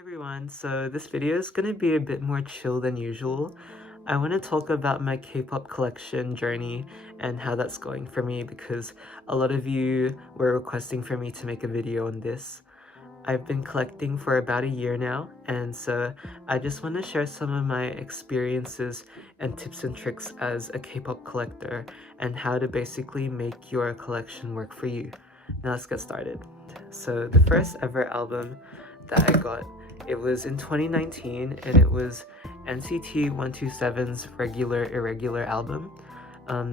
everyone, so this video is going to be a bit more chill than usual. I want to talk about my K-pop collection journey and how that's going for me because a lot of you were requesting for me to make a video on this. I've been collecting for about a year now, and so I just want to share some of my experiences and tips and tricks as a K-pop collector and how to basically make your collection work for you. Now let's get started. So the first ever album that I got, it was in 2019 and it was NCT 127's Regular Irregular album.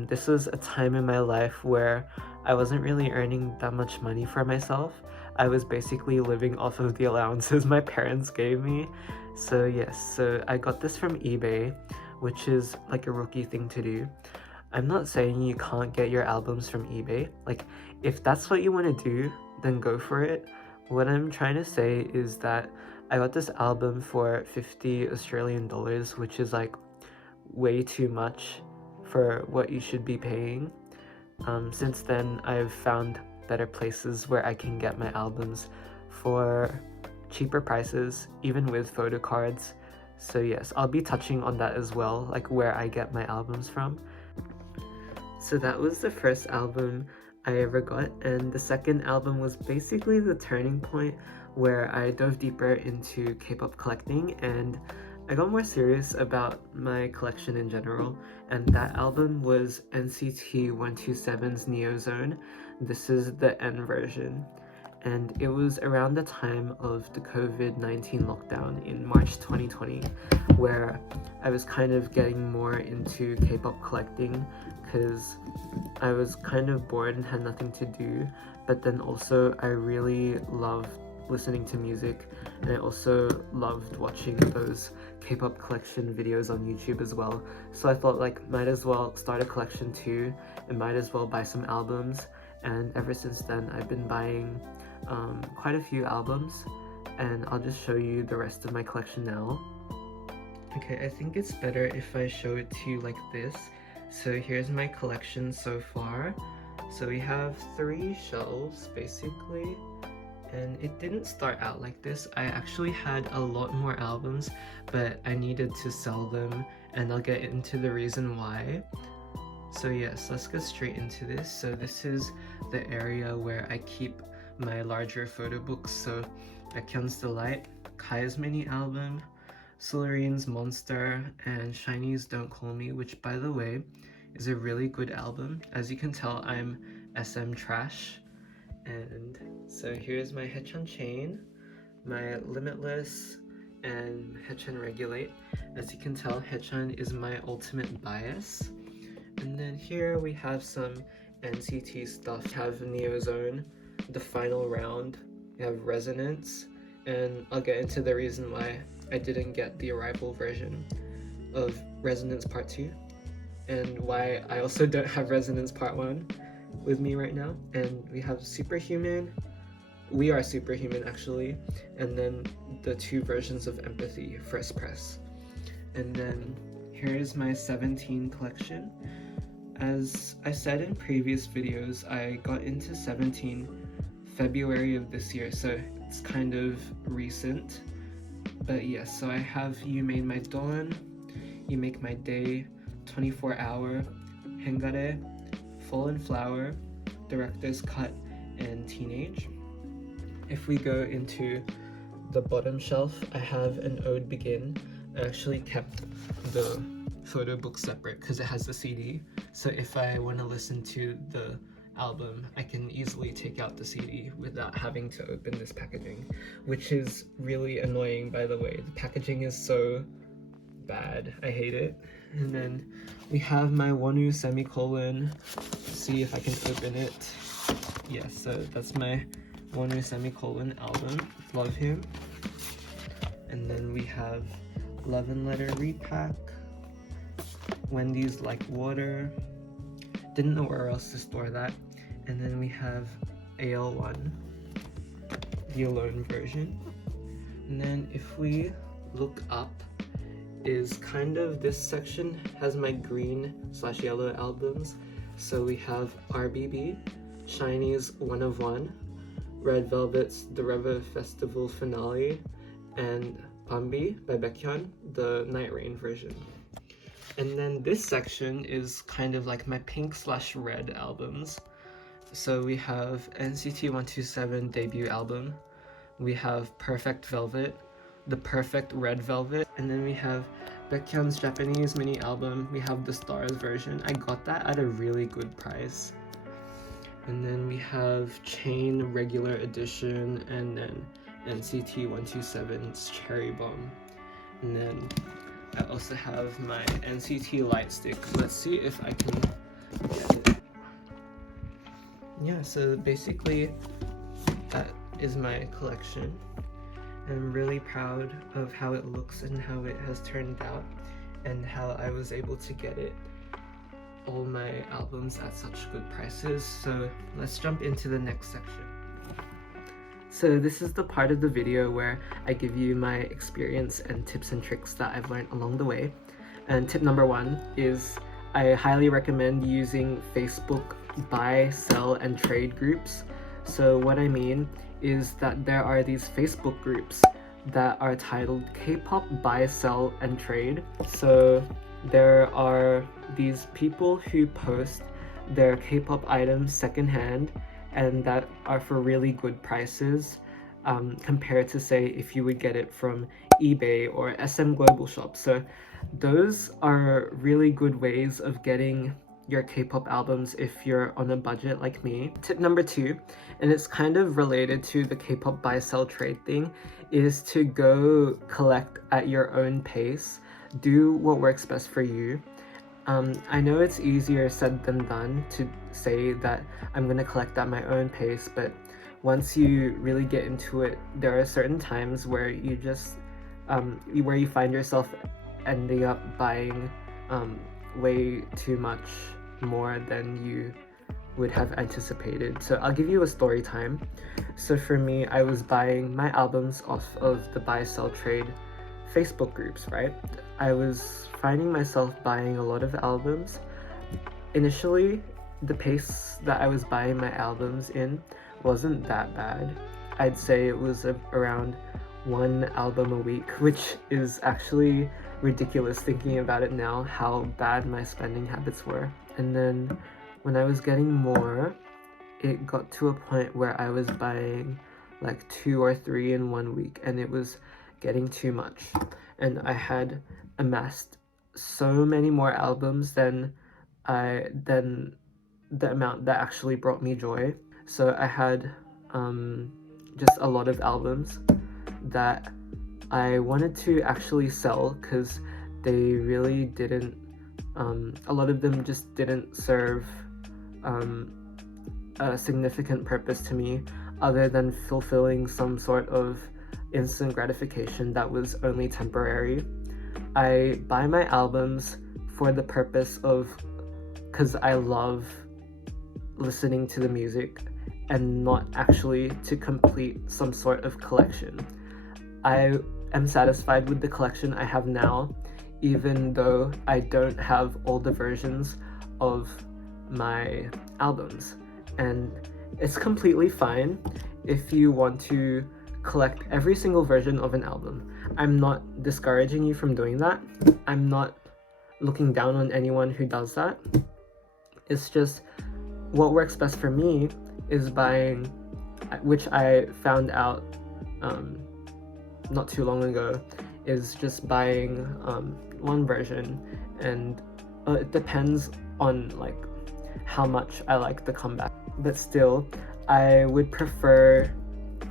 This was a time in my life where I wasn't really earning that much money for myself. I was basically living off of the allowances my parents gave me. So yes, so I got this from eBay, which is like a rookie thing to do. I'm not saying you can't get your albums from eBay. Like, if that's what you want to do, then go for it. What I'm trying to say is that I got this album for 50 Australian dollars, which is like way too much for what you should be paying. Since then, I've found better places where I can get my albums for cheaper prices, even with photo cards. So yes, I'll be touching on that as well, like where I get my albums from. So that was the first album I ever got, and the second album was basically the turning point where I dove deeper into K-pop collecting and I got more serious about my collection in general, and that album was NCT 127's Neozone. This is the N version, and it was around the time of the COVID-19 lockdown in March 2020 where I was kind of getting more into K-pop collecting because I was kind of bored and had nothing to do, but then also I really loved listening to music, and I also loved watching those K-pop collection videos on YouTube as well. So I thought, like, might as well start a collection too, and might as well buy some albums. And ever since then I've been buying quite a few albums, and I'll just show you the rest of my collection now. Okay, I think it's better if I show it to you like this. So here's my collection so far. So we have 3 shelves basically, and it didn't start out like this. I actually had a lot more albums, but I needed to sell them, and I'll get into the reason why. So yes, let's go straight into this. So this is the area where I keep my larger photo books. So Baekhyun's Delight, Kai's mini album, Sularine's Monster, and Shiny's Don't Call Me, which by the way is a really good album. As you can tell, I'm SM trash. And so here's my haechan chain, my Limitless, and haechan Regulate. As you can tell, haechan is my ultimate bias. And then here we have some NCT stuff. We have Neozone, the final round, we have Resonance, and I'll get into the reason why I didn't get the Arrival version of Resonance Part 2, and why I also don't have Resonance Part 1 with me right now. And we have Superhuman, We Are Superhuman actually, and then the 2 versions of Empathy, First Press. And then here is my 17 collection. As I said in previous videos, I got into 17 February of this year, so it's kind of recent. But yes, so I have You Made My Dawn, You Make My Day, 24 Hour, Hengare, Fallen Flower, Director's Cut, and Teenage. If we go into the bottom shelf, I have an Ode Begin. I actually kept the photo book separate because it has the CD, so if I want to listen to the album, I can easily take out the CD without having to open this packaging, which is really annoying, by the way. The packaging is so bad, I hate it. And then we have my Wonu semicolon. See if I can open it. Yes, so that's my Wonu semicolon album, love him. And then we have Love and Letter repack, Wendy's Like Water, didn't know where else to store that. And then we have AL1, the Alone version. And then if we look up, is kind of this section has my green/yellow albums. So we have RBB, Shiny's One of One, Red Velvet's The Reva Festival Finale, and Bambi by Baekhyun, the Night Rain version. And then this section is kind of like my pink/red albums. So we have NCT 127 debut album, we have Perfect Velvet, the Perfect Red Velvet, and then we have Baekhyun's Japanese mini album. We have the Stars version. I got that at a really good price. And then we have Chain regular edition, and then NCT 127's Cherry Bomb. And then I also have my NCT Light Stick. Let's see if I can get it. Yeah, so basically that is my collection. I'm really proud of how it looks and how it has turned out and how I was able to get all my albums at such good prices. So let's jump into the next section. So this is the part of the video where I give you my experience and tips and tricks that I've learned along the way. And tip number 1 is I highly recommend using Facebook buy, sell, and trade groups. So what I mean is that there are these Facebook groups that are titled K-pop buy, sell, and trade. So there are these people who post their K-pop items secondhand and that are for really good prices compared to, say, if you would get it from eBay or SM Global Shop. So those are really good ways of getting your K-pop albums if you're on a budget like me. Tip number 2, and it's kind of related to the K-pop buy, sell, trade thing, is to go collect at your own pace. Do what works best for you. I know it's easier said than done to say that I'm gonna collect at my own pace, but once you really get into it, there are certain times where you just where you find yourself ending up buying way too much more than you would have anticipated. So I'll give you a story time. So for me, I was buying my albums off of the buy, sell, trade Facebook groups, right? I was finding myself buying a lot of albums. Initially, the pace that I was buying my albums in wasn't that bad. I'd say it was around 1 album a week, which is actually ridiculous thinking about it now, how bad my spending habits were. And then when I was getting more, it got to a point where I was buying like 2 or 3 in 1 week, and it was getting too much. And I had amassed so many more albums than the amount that actually brought me joy. So I had just a lot of albums that I wanted to actually sell because they really didn't, a lot of them just didn't serve a significant purpose to me other than fulfilling some sort of instant gratification that was only temporary. I buy my albums for the purpose of, because I love listening to the music and not actually to complete some sort of collection. I am satisfied with the collection I have now, even though I don't have all the versions of my albums. And it's completely fine if you want to collect every single version of an album. I'm not discouraging you from doing that. I'm not looking down on anyone who does that. It's just what works best for me is buying, which I found out not too long ago, is just buying one version, and it depends on like how much I like the comeback. But still, I would prefer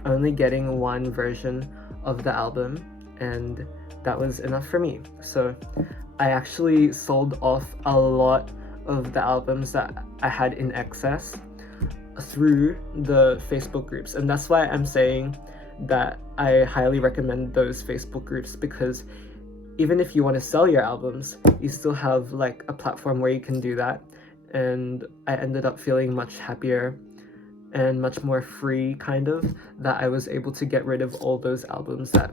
only getting one version of the album, and that was enough for me. So I actually sold off a lot of the albums that I had in excess through the Facebook groups, and that's why I'm saying that I highly recommend those Facebook groups, because even if you want to sell your albums, you still have like a platform where you can do that. And I ended up feeling much happier and much more free, kind of, that I was able to get rid of all those albums that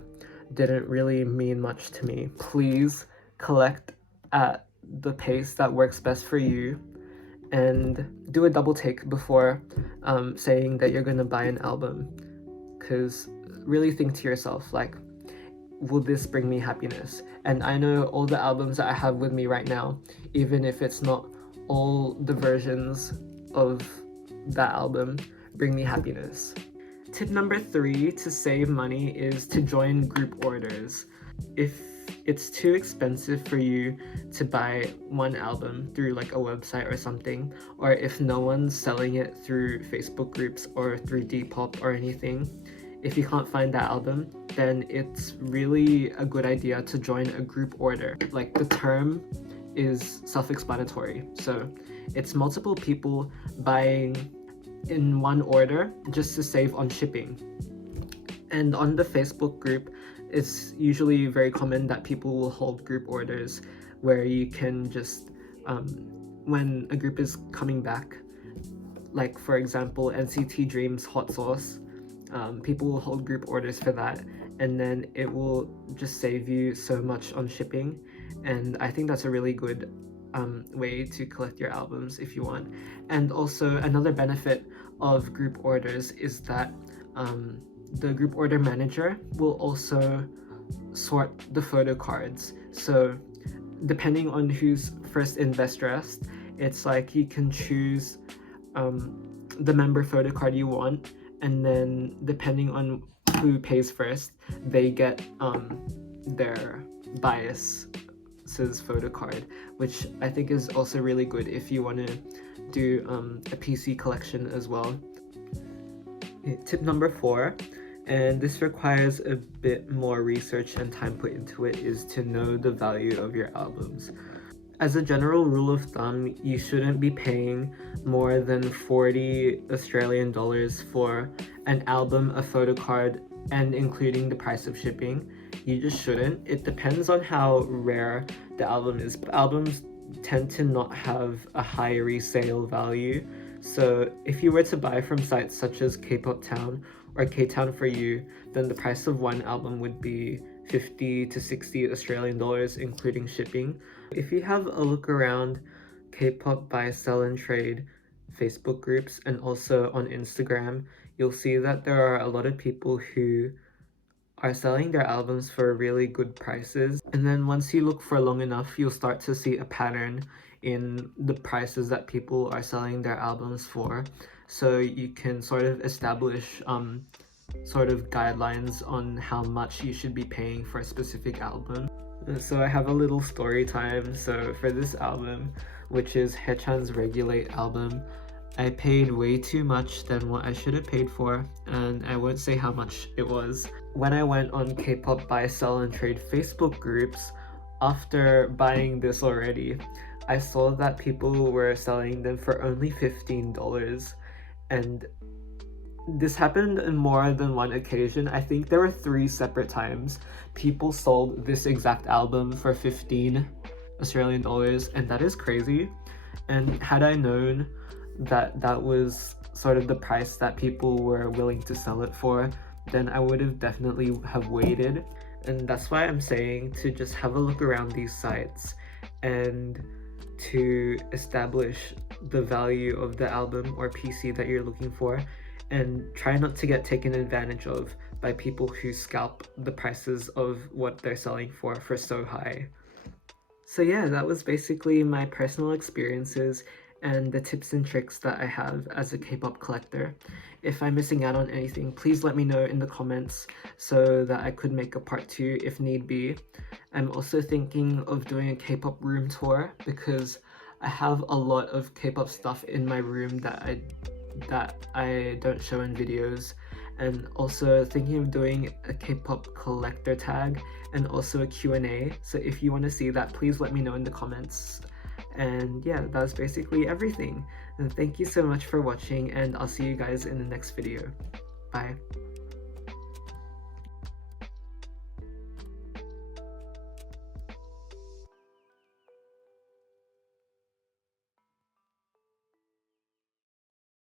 didn't really mean much to me. Please collect at the pace that works best for you, and do a double take before saying that you're gonna buy an album, because really think to yourself, like, will this bring me happiness? And I know all the albums that I have with me right now, even if it's not all the versions of that album, bring me happiness. Tip number 3 to save money is to join group orders. If it's too expensive for you to buy one album through like a website or something, or if no one's selling it through Facebook groups or through Depop or anything, if you can't find that album, then it's really a good idea to join a group order. Like, the term is self-explanatory. So it's multiple people buying in one order just to save on shipping. And on the Facebook group, it's usually very common that people will hold group orders where you can just, when a group is coming back, like for example NCT Dream's Hot Sauce, people will hold group orders for that, and then it will just save you so much on shipping. And I think that's a really good way to collect your albums if you want. And also another benefit of group orders is that the group order manager will also sort the photo cards. So depending on who's first in best dressed, it's like you can choose the member photo card you want, and then depending on who pays first, they get their bias's photo card, which I think is also really good if you want to do a PC collection as well. Tip number 4, and this requires a bit more research and time put into it, is to know the value of your albums. As a general rule of thumb, you shouldn't be paying more than 40 Australian dollars for an album, a photo card, and including the price of shipping. You just shouldn't. It depends on how rare the album is. Albums tend to not have a high resale value. So if you were to buy from sites such as K-Pop Town or K-Town for You, then the price of one album would be 50 to 60 Australian dollars, including shipping. If you have a look around K-pop buy, sell, and trade Facebook groups and also on Instagram, you'll see that there are a lot of people who are selling their albums for really good prices. And then once you look for long enough, you'll start to see a pattern in the prices that people are selling their albums for. So you can sort of establish sort of guidelines on how much you should be paying for a specific album. So I have a little story time. So for this album, which is haechan's Regulate album, I paid way too much than what I should have paid for, and I won't say how much it was. When I went on K-pop buy, sell, and trade Facebook groups, after buying this already, I saw that people were selling them for only $15, and this happened in more than one occasion. I think there were 3 separate times people sold this exact album for 15 Australian dollars, and that is crazy. And had I known that that was sort of the price that people were willing to sell it for, then I would have definitely have waited. And that's why I'm saying to just have a look around these sites and to establish the value of the album or PC that you're looking for, and try not to get taken advantage of by people who scalp the prices of what they're selling for so high. So yeah, that was basically my personal experiences and the tips and tricks that I have as a K-pop collector. If I'm missing out on anything, please let me know in the comments so that I could make a part 2 if need be. I'm also thinking of doing a K-pop room tour because I have a lot of K-pop stuff in my room that I don't show in videos, and also thinking of doing a K-pop collector tag and also a Q&A. So if you want to see that, please let me know in the comments. And yeah, that's basically everything. And thank you so much for watching, and I'll see you guys in the next video. Bye.